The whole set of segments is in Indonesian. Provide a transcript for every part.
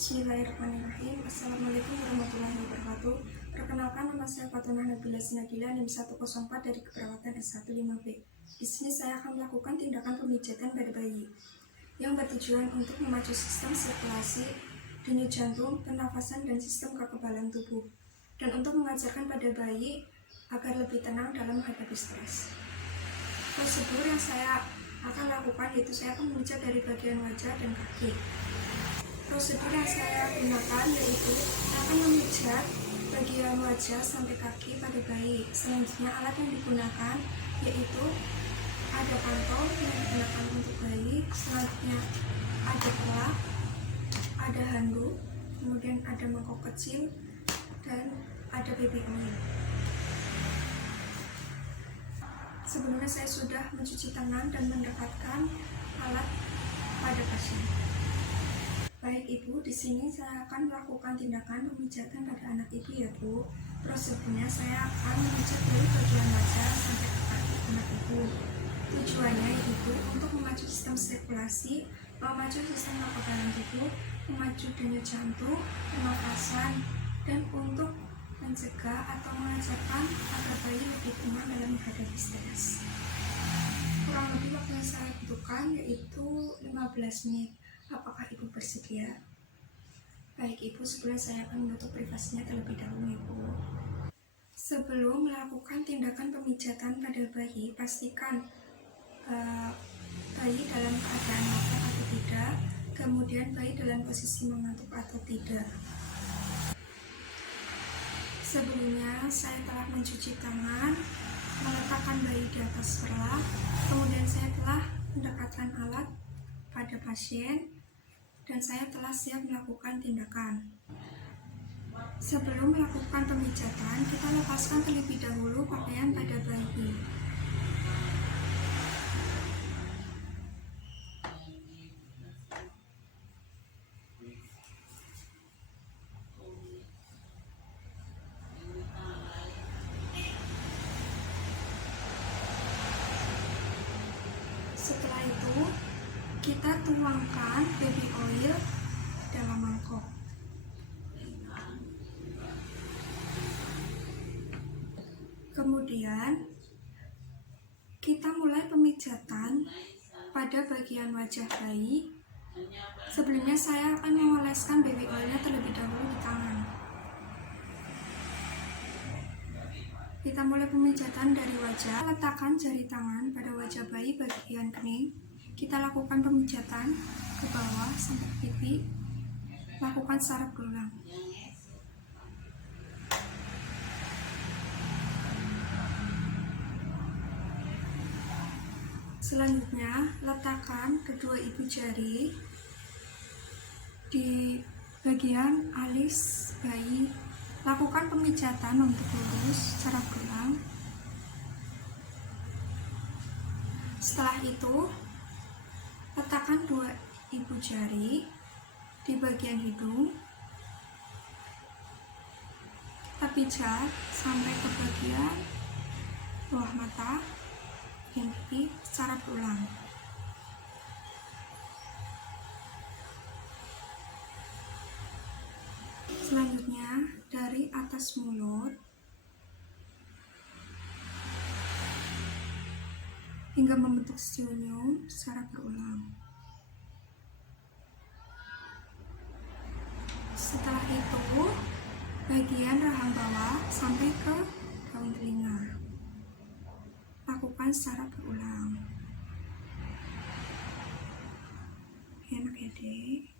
Bismillahirrahmanirrahim. Assalamualaikum warahmatullahi wabarakatuh. Perkenalkan, nama saya Fatunah Nabila Sinagila, NIM 104 dari Keperawatan S1 5B. Di sini saya akan melakukan tindakan pemijatan pada bayi yang bertujuan untuk memacu sistem sirkulasi, denyut jantung, pernafasan, dan sistem kekebalan tubuh, dan untuk mengajarkan pada bayi agar lebih tenang dalam menghadapi stres. Prosedur yang saya akan lakukan yaitu saya akan memijat dari bagian wajah dan kaki. Prosedur yang saya gunakan yaitu akan memijat bagian wajah sampai kaki pada bayi. Selanjutnya alat yang digunakan yaitu ada kantong yang digunakan untuk bayi, selanjutnya ada pelak, ada handuk, kemudian ada mangkok kecil, dan ada baby oil. Sebelumnya saya sudah mencuci tangan dan mendekatkan alat pada pasien. Baik Ibu, di sini saya akan melakukan tindakan pemijatan pada anak Ibu ya Bu. Prosedurnya saya akan memijat dari bagian wajah sampai ke kaki anak Ibu. Tujuannya itu untuk memacu sistem sirkulasi, memacu sistem kekebalan tubuh, memacu denyut jantung, pernafasan, dan untuk mencegah atau mengajarkan agar bayi lebih tenang dalam menghadapi stres. Kurang lebih waktu yang saya butuhkan yaitu 15 menit. Apakah Ibu bersedia? Baik Ibu, sebelum saya akan menutup privasinya terlebih dahulu Ibu. Sebelum melakukan tindakan pemijatan pada bayi, pastikan bayi dalam keadaan makan atau tidak, kemudian bayi dalam posisi mengantuk atau tidak. Sebelumnya saya telah mencuci tangan, meletakkan bayi di atas pelak, kemudian saya telah mendekatkan alat pada pasien, dan saya telah siap melakukan tindakan. Sebelum melakukan pemijatan, kita lepaskan terlebih dahulu pakaian pada bayi. Setelah itu, kita tuangkan baby oil dalam mangkok. Kemudian, kita mulai pemijatan pada bagian wajah bayi. Sebelumnya saya akan mengoleskan baby oilnya terlebih dahulu di tangan. Kita mulai pemijatan dari wajah. Letakkan jari tangan pada wajah bayi bagian kening. Kita lakukan pemijatan ke bawah sampai pipi. Lakukan secara berulang. Selanjutnya, letakkan kedua ibu jari di bagian alis bayi. Lakukan pemijatan untuk lurus secara berulang. Setelah itu, letakkan dua ibu jari di bagian hidung. Kita pijat sampai ke bagian bawah mata, bagian pipi secara berulang. Selanjutnya, dari atas mulut hingga membentuk senyum secara berulang. Setelah itu, bagian rahang bawah sampai ke daun telinga. Lakukan secara berulang. Enak ya Dek.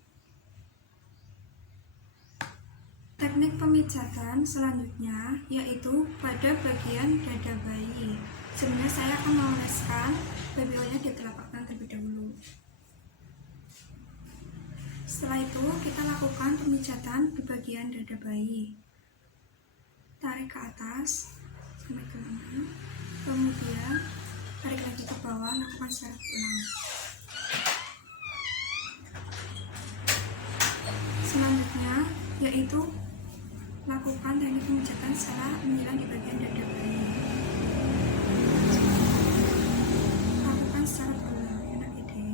Teknik pemijatan selanjutnya yaitu pada bagian dada bayi. Sebenarnya saya akan mengoleskan baby oilnya di telapak tangan terlebih dahulu. Setelah itu kita lakukan pemijatan di bagian dada bayi. Tarik ke atas sampai ke lengan, kemudian tarik lagi ke bawah, lakukan secara berulang. Selanjutnya yaitu lakukan teknik pemijatan secara menyilang di bagian dada bayi. Lakukan secara berulang. Enak ide.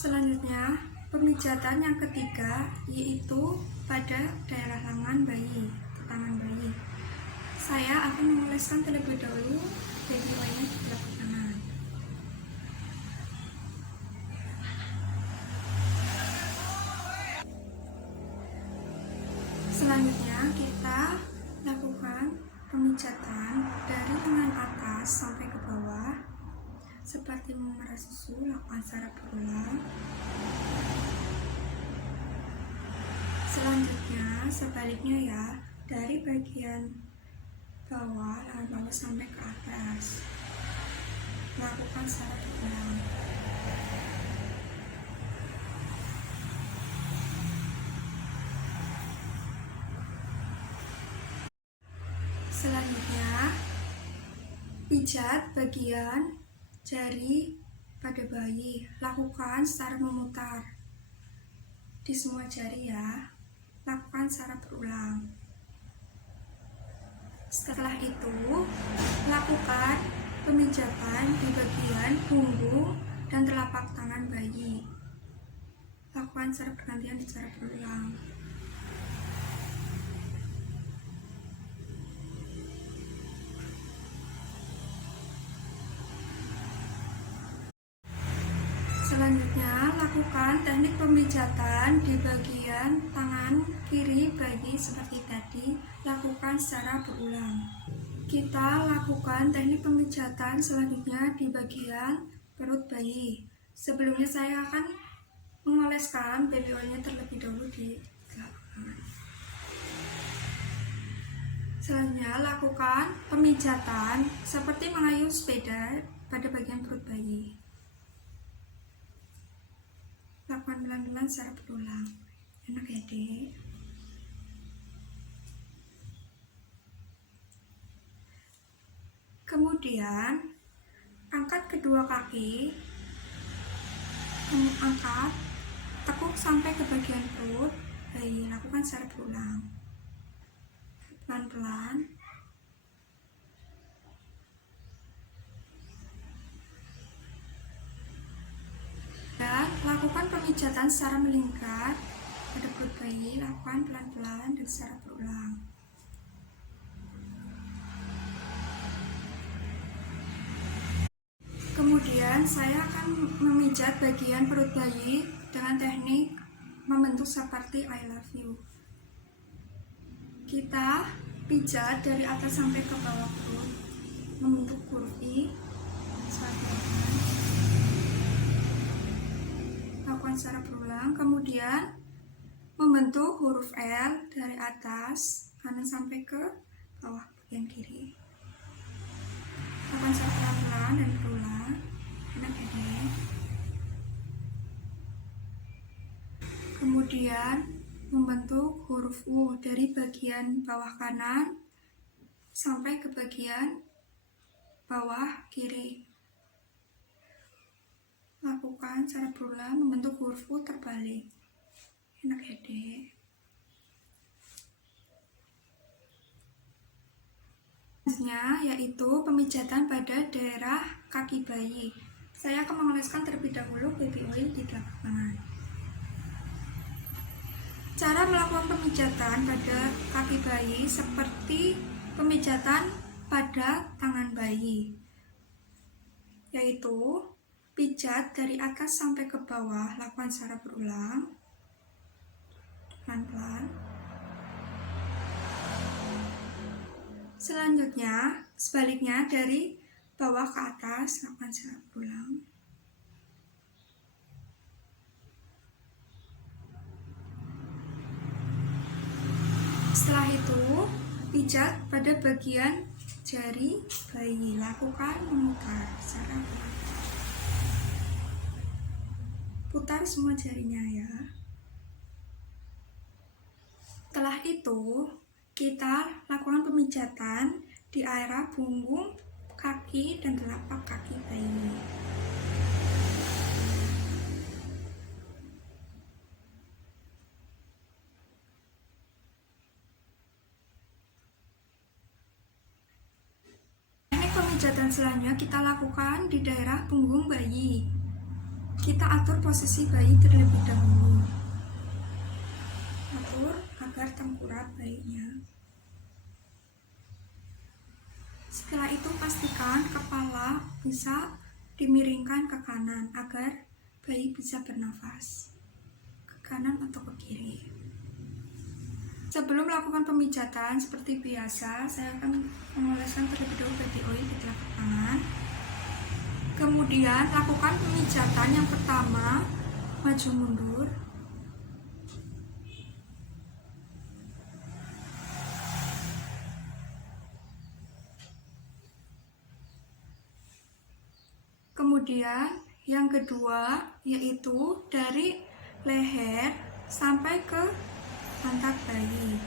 Selanjutnya, pemijatan yang ketiga yaitu pada daerah lengan bayi, tangan bayi. Saya akan mengoleskan terlebih dahulu baby oil-nya di telapak tangan. Selanjutnya, kita lakukan pemijatan dari lengan atas sampai ke bawah seperti memerah susu, lakukan secara berulang. Selanjutnya, sebaliknya ya, dari bagian bawah, lengan bawah sampai ke atas, lakukan secara berulang. Selanjutnya, pijat bagian jari pada bayi, lakukan secara memutar di semua jari ya, lakukan secara berulang. Setelah itu, lakukan pemijatan di bagian punggung dan telapak tangan bayi, lakukan secara bergantian secara berulang. Selanjutnya, lakukan teknik pemijatan di bagian tangan kiri bayi seperti tadi, lakukan secara berulang. Kita lakukan teknik pemijatan selanjutnya di bagian perut bayi. Sebelumnya saya akan mengoleskan baby oil-nya terlebih dahulu di telapak tangan. Selanjutnya, lakukan pemijatan seperti mengayuh sepeda pada bagian perut bayi. Lakukan pelan-pelan secara berulang. Enak ya, Dek? Kemudian, angkat kedua kaki. Angkat, tekuk sampai ke bagian perut bayi. Lakukan secara berulang. Pelan-pelan. Dan lakukan pemijatan secara melingkar pada perut bayi, lakukan pelan-pelan dan secara berulang. Kemudian saya akan memijat bagian perut bayi dengan teknik membentuk seperti I love you. Kita pijat dari atas sampai ke bawah perut, membentuk huruf I. Lakukan secara berulang, kemudian membentuk huruf L dari atas kanan sampai ke bawah bagian kiri. Lakukan secara pelan-pelan dan berulang. Enak ya, Dek? Kemudian membentuk huruf U dari bagian bawah kanan sampai ke bagian bawah kiri. Lakukan secara berulang membentuk huruf U terbalik. Enak ya, Dek? Selanjutnya yaitu pemijatan pada daerah kaki bayi. Saya akan mengoleskan terlebih dahulu baby oil di telapak tangan. Cara melakukan pemijatan pada kaki bayi seperti pemijatan pada tangan bayi, yaitu pijat dari atas sampai ke bawah, lakukan secara berulang, pelan-pelan. Selanjutnya, sebaliknya dari bawah ke atas, lakukan secara berulang. Setelah itu, pijat pada bagian jari bayi, lakukan memutar secara pelan. Putar semua jarinya ya. Setelah itu, kita lakukan pemijatan di area punggung, kaki, dan telapak kaki bayi. Teknik pemijatan selanjutnya kita lakukan di daerah punggung bayi. Kita atur posisi bayi terlebih dahulu. Atur agar tengkurap bayinya. Setelah itu pastikan kepala bisa dimiringkan ke kanan agar bayi bisa bernafas, ke kanan atau ke kiri. Sebelum melakukan pemijatan seperti biasa, saya akan mengoleskan terlebih dahulu baby oil di telapak tangan. Kemudian lakukan pemijatan yang pertama, maju mundur. Kemudian yang kedua yaitu dari leher sampai ke pantat bayi.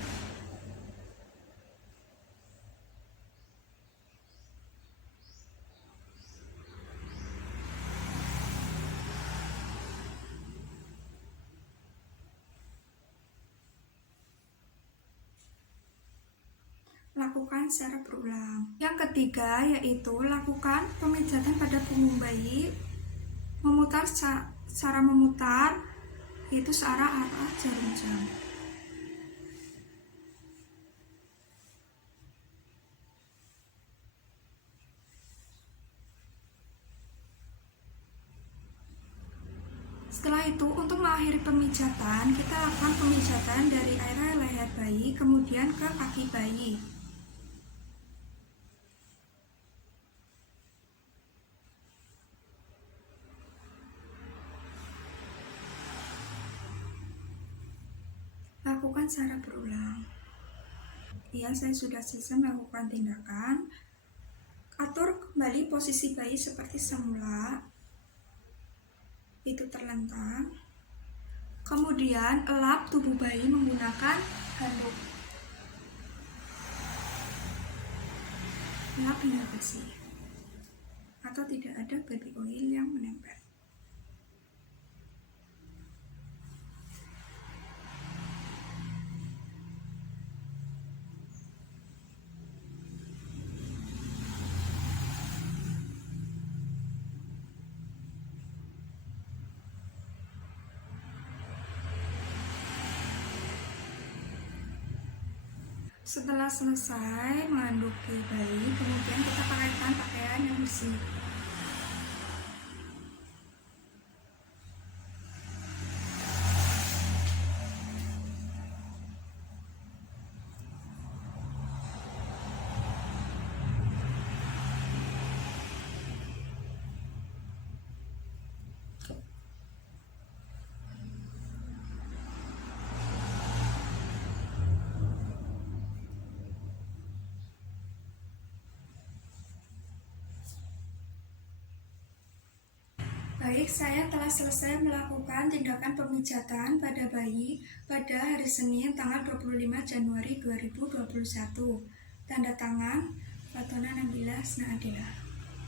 Lakukan secara berulang. Yang ketiga yaitu lakukan pemijatan pada punggung bayi, memutar cara memutar yaitu searah jarum jam. Setelah itu, untuk mengakhiri pemijatan, kita lakukan pemijatan dari area leher bayi kemudian ke kaki bayi. Lakukan secara berulang. Ya, saya sudah selesai melakukan tindakan. Atur kembali posisi bayi seperti semula, itu terlentang. Kemudian elap tubuh bayi menggunakan handuk. Elap hingga bersih, atau tidak ada baby oil yang menempel. Setelah selesai menganduki bayi, kemudian kita pakaikan pakaian yang bersih. Baik, saya telah selesai melakukan tindakan pemijatan pada bayi pada hari Senin tanggal 25 Januari 2021. Tanda tangan Fatona Nabila Snaadila.